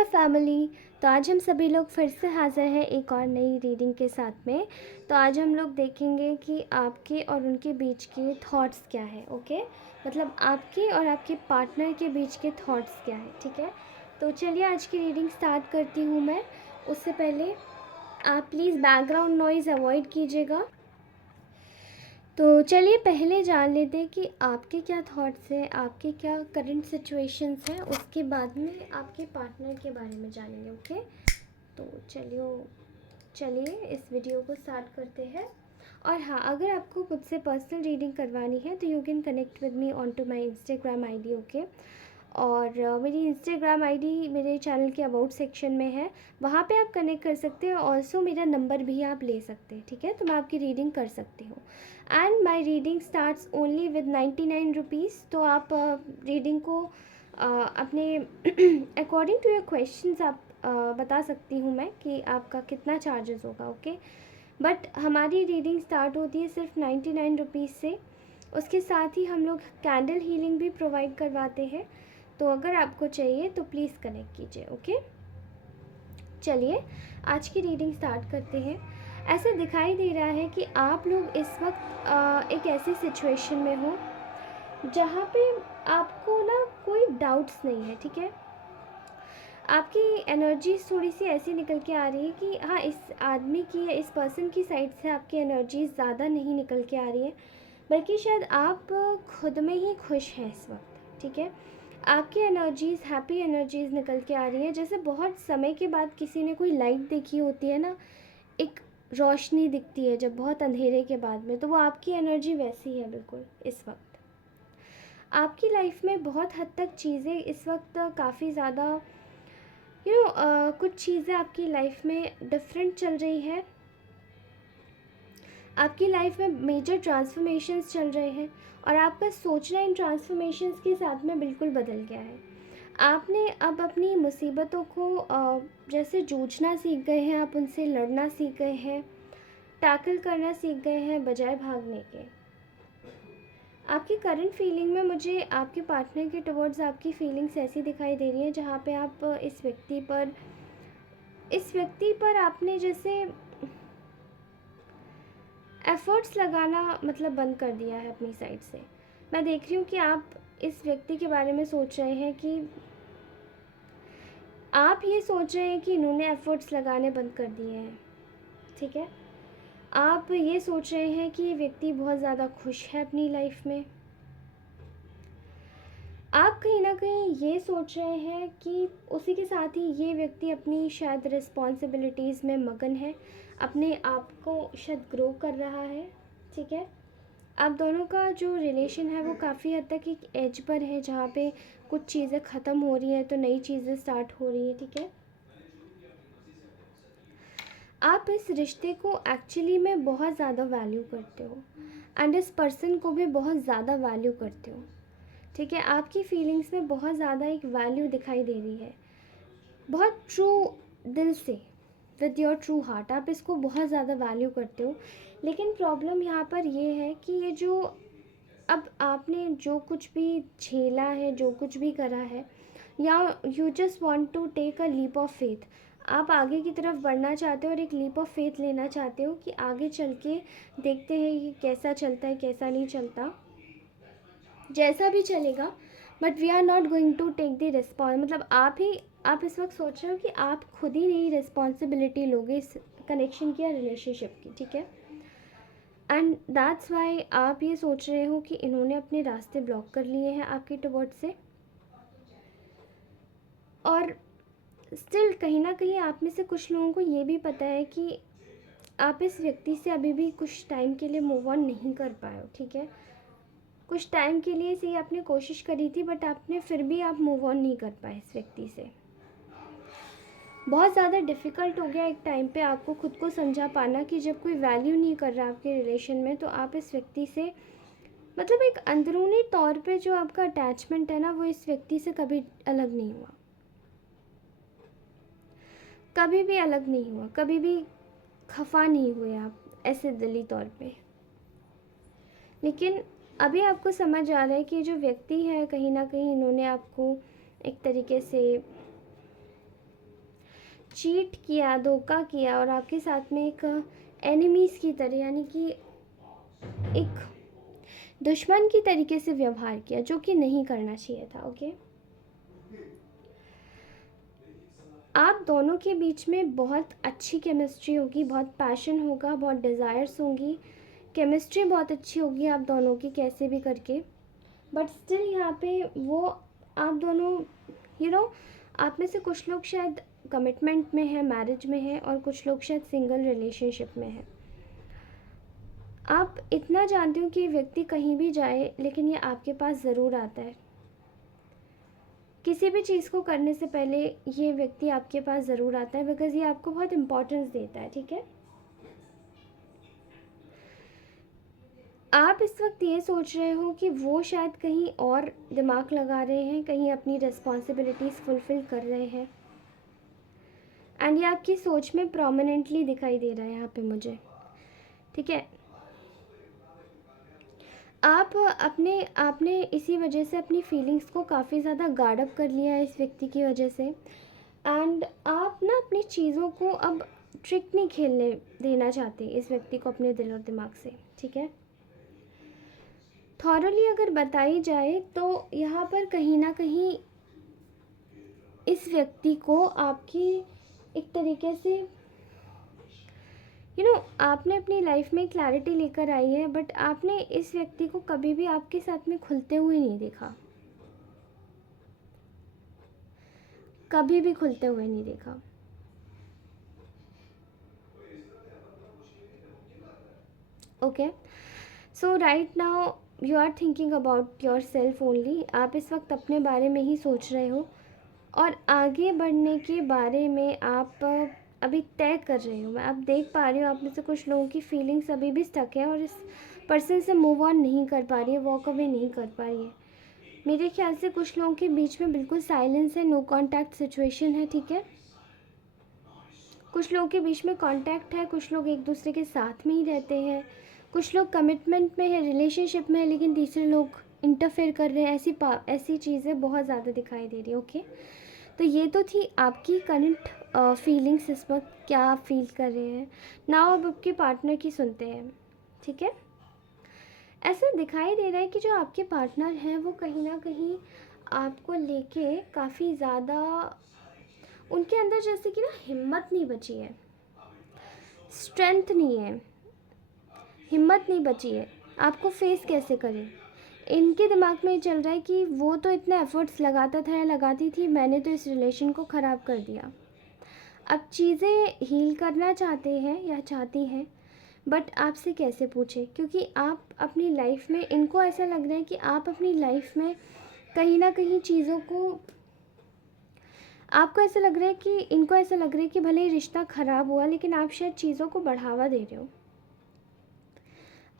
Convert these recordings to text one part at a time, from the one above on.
My family. तो आज हम सभी लोग फिर से हाज़िर हैं एक और नई रीडिंग के साथ में। तो आज हम लोग देखेंगे कि आपके और उनके बीच के थॉट्स क्या है। ओके, मतलब आपके और आपके पार्टनर के बीच के थॉट्स क्या है। ठीक है, तो चलिए आज की रीडिंग स्टार्ट करती हूँ मैं। उससे पहले आप प्लीज़ बैकग्राउंड नॉइज़ अवॉइड कीजिएगा। तो चलिए पहले जान लेते हैं कि आपके क्या थॉट्स हैं, आपके क्या करंट सिचुएशंस हैं, उसके बाद में आपके पार्टनर के बारे में जानेंगे। ओके, तो चलिए इस वीडियो को स्टार्ट करते हैं। और हाँ, अगर आपको मुझसे पर्सनल रीडिंग करवानी है तो you can connect with me on to my Instagram I D. Okay, और मेरी इंस्टाग्राम आईडी मेरे चैनल के अबाउट सेक्शन में है, वहाँ पे आप कनेक्ट कर सकते हैं। ऑल्सो मेरा नंबर भी आप ले सकते हैं। ठीक है, तो मैं आपकी रीडिंग कर सकती हूँ। And my reading starts only with 99 rupees. तो आप रीडिंग को अपने अकॉर्डिंग टू योर क्वेश्चंस आप बता सकती हूँ मैं कि आपका कितना चार्जेस होगा। ओके, बट हमारी रीडिंग स्टार्ट होती है सिर्फ 99 रुपीज़ से। उसके साथ ही हम लोग कैंडल हीलिंग भी प्रोवाइड करवाते हैं। तो अगर आपको चाहिए तो प्लीज़ कनेक्ट कीजिए। ओके, चलिए आज की रीडिंग स्टार्ट करते हैं। ऐसे दिखाई दे रहा है कि आप लोग इस वक्त एक ऐसी सिचुएशन में हो जहाँ पे आपको ना कोई डाउट्स नहीं है। ठीक है, आपकी एनर्जीज थोड़ी सी ऐसी निकल के आ रही है कि हाँ, इस आदमी की या इस पर्सन की साइड से आपकी एनर्जीज ज़्यादा नहीं निकल के आ रही है, बल्कि शायद आप खुद में ही खुश हैं इस वक्त। ठीक है, आपकी एनर्जीज़ हैप्पी एनर्जीज़ निकल के आ रही है, जैसे बहुत समय के बाद किसी ने कोई लाइट देखी होती है ना, एक रोशनी दिखती है जब बहुत अंधेरे के बाद में, तो वो आपकी एनर्जी वैसी है बिल्कुल इस वक्त। आपकी लाइफ में बहुत हद तक चीज़ें इस वक्त काफ़ी ज़्यादा कुछ चीज़ें आपकी लाइफ में डिफरेंट चल रही है। आपकी लाइफ में मेजर ट्रांसफॉर्मेशंस चल रहे हैं और आपका सोचना इन ट्रांसफॉर्मेशंस के साथ में बिल्कुल बदल गया है। आपने अब अपनी मुसीबतों को जैसे जूझना सीख गए हैं, आप उनसे लड़ना सीख गए हैं, टैकल करना सीख गए हैं बजाय भागने के। आपकी करंट फीलिंग में मुझे आपके पार्टनर के टुवर्ड्स आपकी फीलिंग्स ऐसी दिखाई दे रही हैं जहाँ पे आप इस व्यक्ति पर आपने जैसे एफ़र्ट्स लगाना मतलब बंद कर दिया है अपनी साइड से। मैं देख रही हूँ कि आप इस व्यक्ति के बारे में सोच रहे हैं कि आप ये सोच रहे हैं कि इन्होंने एफ़र्ट्स लगाने बंद कर दिए हैं। ठीक है, आप ये सोच रहे हैं कि ये व्यक्ति बहुत ज़्यादा खुश है अपनी लाइफ में। आप कहीं ना कहीं ये सोच रहे हैं कि उसी के साथ ही ये व्यक्ति अपनी शायद रिस्पॉन्सिबिलिटीज़ में मगन है, अपने आप को शायद ग्रो कर रहा है। ठीक है, आप दोनों का जो रिलेशन है वो काफ़ी हद तक एक एज पर है, जहाँ पे कुछ चीज़ें ख़त्म हो रही हैं तो नई चीज़ें स्टार्ट हो रही हैं। ठीक है, आप इस रिश्ते को एक्चुअली में बहुत ज़्यादा वैल्यू करते हो एंड इस पर्सन को भी बहुत ज़्यादा वैल्यू करते हो। ठीक है, आपकी फीलिंग्स में बहुत ज़्यादा एक वैल्यू दिखाई दे रही है, बहुत ट्रू दिल से, विद योर ट्रू हार्ट आप इसको बहुत ज़्यादा वैल्यू करते हो। लेकिन प्रॉब्लम यहाँ पर ये है कि ये जो अब आपने जो कुछ भी झेला है, जो कुछ भी करा है, या you just want to take a leap of faith, आप आगे की तरफ बढ़ना चाहते हो और एक लीप ऑफ फेथ लेना चाहते हो कि आगे चल के देखते हैं ये कैसा चलता है कैसा नहीं चलता, जैसा भी चलेगा, but we are not going to take the response. मतलब आप इस वक्त सोच रहे हो कि आप खुद ही नहीं रिस्पॉन्सिबिलिटी लोगे इस कनेक्शन की या रिलेशनशिप की। ठीक है, एंड दैट्स वाई आप ये सोच रहे हो कि इन्होंने अपने रास्ते ब्लॉक कर लिए हैं आपके टुवर्ड्स से, और स्टिल कहीं ना कहीं आप में से कुछ लोगों को ये भी पता है कि आप इस व्यक्ति से अभी भी कुछ टाइम के लिए मूव ऑन नहीं कर पाए हो। ठीक है, कुछ टाइम के लिए से आपने कोशिश करी थी, बट आपने फिर भी आप मूव ऑन नहीं कर पाए इस व्यक्ति से। बहुत ज़्यादा डिफ़िकल्ट हो गया एक टाइम पे आपको खुद को समझा पाना कि जब कोई वैल्यू नहीं कर रहा आपके रिलेशन में, तो आप इस व्यक्ति से मतलब एक अंदरूनी तौर पे जो आपका अटैचमेंट है ना, वो इस व्यक्ति से कभी अलग नहीं हुआ, कभी भी अलग नहीं हुआ, कभी भी खफा नहीं हुए आप ऐसे दिली तौर पे। लेकिन अभी आपको समझ आ रहा है कि जो व्यक्ति है कहीं ना कहीं इन्होंने आपको एक तरीके से चीट किया, धोखा किया और आपके साथ में एक एनिमीज़ की तरह, यानी कि एक दुश्मन की तरीके से व्यवहार किया, जो कि नहीं करना चाहिए था। ओके, आप दोनों के बीच में बहुत अच्छी केमिस्ट्री होगी, बहुत पैशन होगा, बहुत डिज़ायर्स होंगी, केमिस्ट्री बहुत अच्छी होगी आप दोनों की कैसे भी करके। बट स्टिल यहाँ पे वो आप दोनों आप में से कुछ लोग शायद कमिटमेंट में है, मैरिज में है, और कुछ लोग शायद सिंगल रिलेशनशिप में है। आप इतना जानते हो कि ये व्यक्ति कहीं भी जाए लेकिन ये आपके पास ज़रूर आता है। किसी भी चीज़ को करने से पहले ये व्यक्ति आपके पास ज़रूर आता है, बिकॉज़ ये आपको बहुत इम्पोर्टेंस देता है। ठीक है, आप इस वक्त ये सोच रहे हो कि वो शायद कहीं और दिमाग लगा रहे हैं, कहीं अपनी रिस्पॉन्सिबिलिटीज़ फुलफ़िल कर रहे हैं, एंड ये आपकी सोच में प्रोमिनेंटली दिखाई दे रहा है यहाँ पे मुझे। ठीक है, आपने इसी वजह से अपनी फीलिंग्स को काफ़ी ज़्यादा गार्ड अप कर लिया है इस व्यक्ति की वजह से, एंड आप ना अपनी चीज़ों को अब ट्रिक नहीं खेलने देना चाहते इस व्यक्ति को अपने दिल और दिमाग से। ठीक है, थॉरली अगर बताई जाए तो यहाँ पर कहीं ना कहीं इस व्यक्ति को आपकी एक तरीके से आपने अपनी लाइफ में क्लैरिटी लेकर आई है, बट आपने इस व्यक्ति को कभी भी आपके साथ में खुलते हुए नहीं देखा, कभी भी खुलते हुए नहीं देखा। Okay, so right now you are thinking about yourself only. आप इस वक्त अपने बारे में ही सोच रहे हो और आगे बढ़ने के बारे में आप अभी तय कर रहे हो। मैं अब देख पा रही हूँ आप में से कुछ लोगों की फीलिंग्स अभी भी स्टक है और इस पर्सन से मूव ऑन नहीं कर पा रही है, वॉक अवे नहीं कर पा रही है। मेरे ख्याल से कुछ लोगों के बीच में बिल्कुल साइलेंस है, नो कॉन्टैक्ट सिचुएशन है। ठीक है, कुछ लोगों के बीच में कॉन्टैक्ट है, कुछ लोग एक दूसरे के साथ में ही रहते हैं, कुछ लोग कमिटमेंट में है, रिलेशनशिप में है, लेकिन तीसरे लोग इंटरफेयर कर रहे हैं। ऐसी चीज़ें बहुत ज़्यादा दिखाई दे रही है। ओके, तो ये तो थी आपकी करंट फीलिंग्स, इस वक्त क्या आप फील कर रहे हैं। नाउ अब आपके पार्टनर की सुनते हैं। ठीक है, ऐसा दिखाई दे रहा है कि जो आपके पार्टनर हैं वो कहीं ना कहीं आपको लेके काफ़ी ज़्यादा, उनके अंदर जैसे कि ना हिम्मत नहीं बची है, स्ट्रेंथ नहीं है, हिम्मत नहीं बची है। आपको फेस कैसे करें, इनके दिमाग में ये चल रहा है कि वो तो इतने एफर्ट्स लगाता था या लगाती थी, मैंने तो इस रिलेशन को ख़राब कर दिया। अब चीज़ें हील करना चाहते हैं या चाहती हैं, बट आपसे कैसे पूछे, क्योंकि आप अपनी लाइफ में, इनको ऐसा लग रहा है कि आप अपनी लाइफ में कहीं ना कहीं चीज़ों को, आपको ऐसा लग रहा है कि इनको ऐसा लग रहा है कि भले ही रिश्ता ख़राब हुआ लेकिन आप शायद चीज़ों को बढ़ावा दे रहे हो,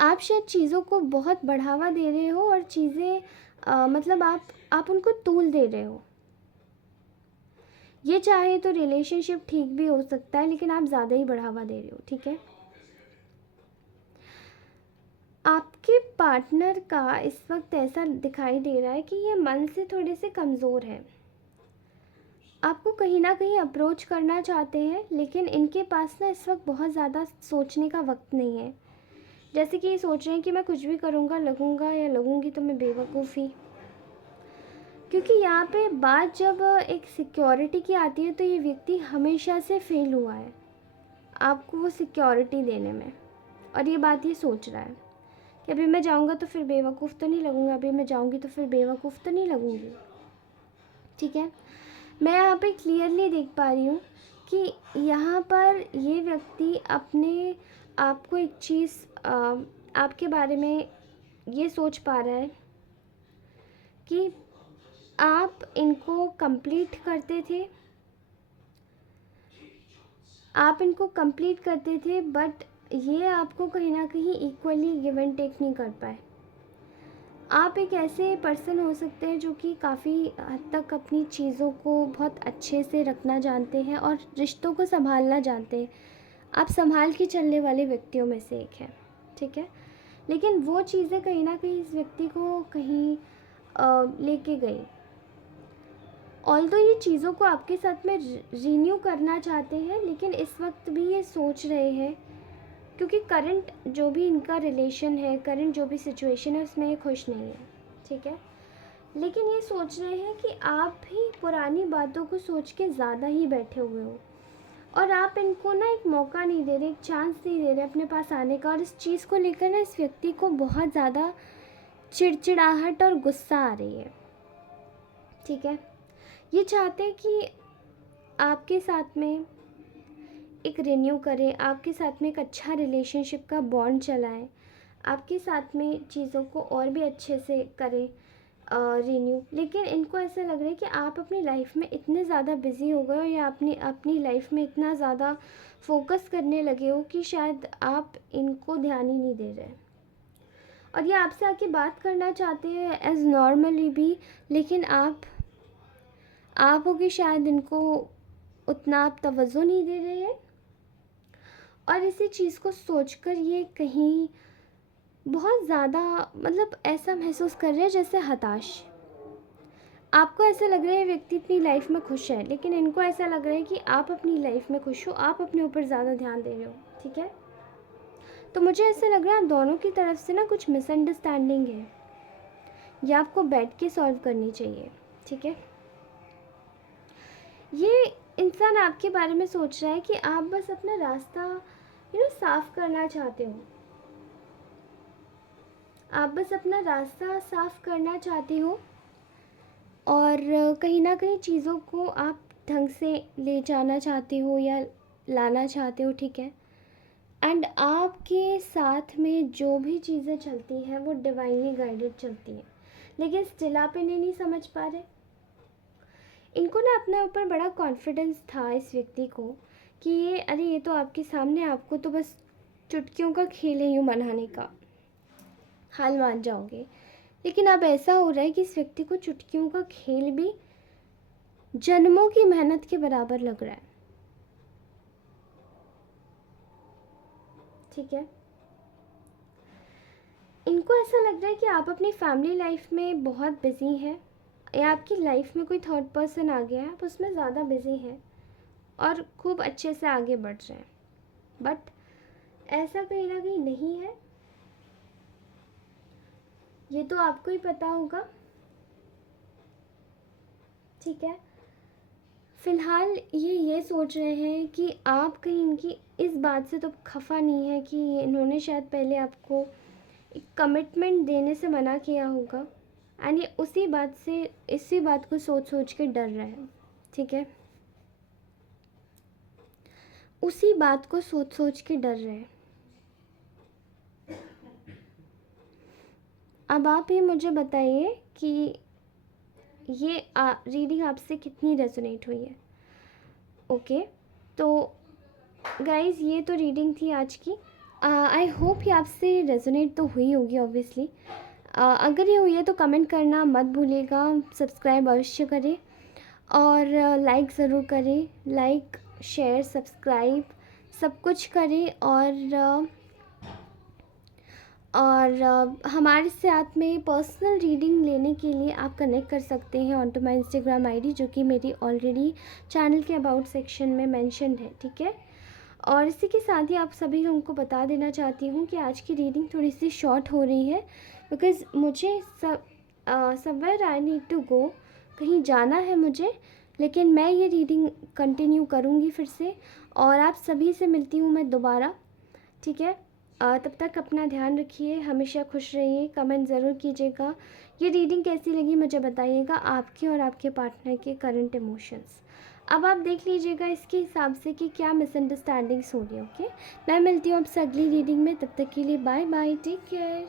आप शायद चीज़ों को बहुत बढ़ावा दे रहे हो और चीज़ें मतलब आप उनको तूल दे रहे हो। ये चाहे तो रिलेशनशिप ठीक भी हो सकता है, लेकिन आप ज़्यादा ही बढ़ावा दे रहे हो। ठीक है, आपके पार्टनर का इस वक्त ऐसा दिखाई दे रहा है कि ये मन से थोड़े से कमज़ोर है, आपको कहीं ना कहीं अप्रोच करना चाहते हैं, लेकिन इनके पास ना इस वक्त बहुत ज़्यादा सोचने का वक्त नहीं है। जैसे कि ये सोच रहे हैं कि मैं कुछ भी करूँगा, लगूँगा या लगूँगी तो मैं बेवकूफ़ी, क्योंकि यहाँ पे बात जब एक सिक्योरिटी की आती है तो ये व्यक्ति हमेशा से फेल हुआ है आपको वो सिक्योरिटी देने में, और ये बात ये सोच रहा है कि अभी मैं जाऊँगा तो फिर बेवकूफ़ तो नहीं लगूँगा, अभी मैं जाऊँगी तो फिर बेवकूफ़ तो नहीं लगूँगी। ठीक है, मैं यहाँ पे क्लियरली देख पा रही हूँ कि यहाँ पर ये व्यक्ति अपने आप को एक चीज़ आपके बारे में ये सोच पा रहा है कि आप इनको कंप्लीट करते थे, बट ये आपको कहीं ना कहीं इक्वली गिव एंड टेक नहीं कर पाए। आप एक ऐसे पर्सन हो सकते हैं जो कि काफ़ी हद तक अपनी चीज़ों को बहुत अच्छे से रखना जानते हैं और रिश्तों को संभालना जानते हैं। आप संभाल के चलने वाले व्यक्तियों में से एक हैं। ठीक है, लेकिन वो चीज़ें कहीं ना कहीं इस व्यक्ति को कहीं लेके गई। ऑल्दो ये चीज़ों को आपके साथ में रीन्यू करना चाहते हैं, लेकिन इस वक्त भी ये सोच रहे हैं, क्योंकि करंट जो भी इनका रिलेशन है, करंट जो भी सिचुएशन है, उसमें ये खुश नहीं है, ठीक है। लेकिन ये सोच रहे हैं कि आप भी पुरानी बातों को सोच के ज़्यादा ही बैठे हुए हो, और आप इनको ना एक मौका नहीं दे रहे, एक चांस नहीं दे रहे अपने पास आने का। और इस चीज़ को लेकर ना इस व्यक्ति को बहुत ज़्यादा चिड़चिड़ाहट और गुस्सा आ रही है, ठीक है। ये चाहते हैं कि आपके साथ में एक रिन्यू करें, आपके साथ में एक अच्छा रिलेशनशिप का बॉन्ड चलाएं, आपके साथ में चीज़ों को और भी अच्छे से करें रिन्यू। लेकिन इनको ऐसा लग रहा है कि आप अपनी लाइफ में इतने ज़्यादा बिज़ी हो गए हो, या अपनी अपनी लाइफ में इतना ज़्यादा फोकस करने लगे हो कि शायद आप इनको ध्यान ही नहीं दे रहे। और ये आपसे आके बात करना चाहते हैं एज नॉर्मली भी, लेकिन आप हो कि शायद इनको उतना आप तवज्जो नहीं दे रहे हैं। और इसी चीज़ को सोचकर ये कहीं बहुत ज़्यादा मतलब ऐसा महसूस कर रहे हैं जैसे हताश। आपको ऐसा लग रहा है व्यक्ति अपनी लाइफ में खुश है, लेकिन इनको ऐसा लग रहा है कि आप अपनी लाइफ में खुश हो, आप अपने ऊपर ज़्यादा ध्यान दे रहे हो, ठीक है। तो मुझे ऐसा लग रहा है आप दोनों की तरफ से ना कुछ मिसअंडरस्टैंडिंग है, ये आपको बैठ के सॉल्व करनी चाहिए, ठीक है। ये इंसान आपके बारे में सोच रहा है कि आप बस अपना रास्ता साफ करना चाहते हो, आप बस अपना रास्ता साफ करना चाहते हो, और कहीं ना कहीं चीज़ों को आप ढंग से ले जाना चाहते हो या लाना चाहते हो, ठीक है। एंड आपके साथ में जो भी चीज़ें चलती हैं वो डिवाइनली गाइडेड चलती हैं, लेकिन स्टिल आप इन्हें नहीं समझ पा रहे। इनको ना अपने ऊपर बड़ा कॉन्फिडेंस था इस व्यक्ति को कि ये तो आपके सामने, आपको तो बस चुटकियों का खेल है यूँ मनाने का, हाल मान जाओगे। लेकिन अब ऐसा हो रहा है कि इस व्यक्ति को चुटकियों का खेल भी जन्मों की मेहनत के बराबर लग रहा है, ठीक है। इनको ऐसा लग रहा है कि आप अपनी फैमिली लाइफ में बहुत बिजी हैं, या आपकी लाइफ में कोई थर्ड पर्सन आ गया है, आप उसमें ज़्यादा बिजी हैं और खूब अच्छे से आगे बढ़ रहे हैं। बट ऐसा कहीं ना कहीं नहीं है, ये तो आपको ही पता होगा, ठीक है। फ़िलहाल ये सोच रहे हैं कि आप कहीं इनकी इस बात से तो खफा नहीं है कि इन्होंने शायद पहले आपको एक कमिटमेंट देने से मना किया होगा, एंड ये इसी बात को सोच सोच के डर रहा है, ठीक है। उसी बात को सोच सोच के डर रहे हैं। अब आप ये मुझे बताइए कि ये रीडिंग आपसे कितनी रेजोनेट हुई है। ओके, तो गाइज़ ये तो रीडिंग थी आज की। आई होप ये आपसे रेजोनेट तो हुई होगी ऑब्वियसली। अगर ये हुई है तो कमेंट करना मत भूलिएगा, सब्सक्राइब अवश्य करें, और लाइक ज़रूर करें, लाइक शेयर सब्सक्राइब सब कुछ करें। और हमारे साथ में पर्सनल रीडिंग लेने के लिए आप कनेक्ट कर सकते हैं on to my Instagram ID, जो कि मेरी ऑलरेडी चैनल के अबाउट सेक्शन में मेंशन्ड है, ठीक है। और इसी के साथ ही आप सभी लोगों को बता देना चाहती हूँ कि आज की रीडिंग थोड़ी सी शॉर्ट हो रही है, बिकॉज़ मुझे somewhere I need to go, कहीं जाना है मुझे। लेकिन मैं ये रीडिंग कंटिन्यू करूँगी फिर से, और आप सभी से मिलती हूँ मैं दोबारा, ठीक है। तब तक अपना ध्यान रखिए, हमेशा खुश रहिए, कमेंट ज़रूर कीजिएगा। ये रीडिंग कैसी लगी मुझे बताइएगा, आपके और आपके पार्टनर के करंट इमोशंस। अब आप देख लीजिएगा इसके हिसाब से कि क्या मिसअंडरस्टैंडिंग्स हो रही है, ओके। मैं मिलती हूँ आपसे अगली रीडिंग में, तब तक के लिए बाय बाय, टेक केयर।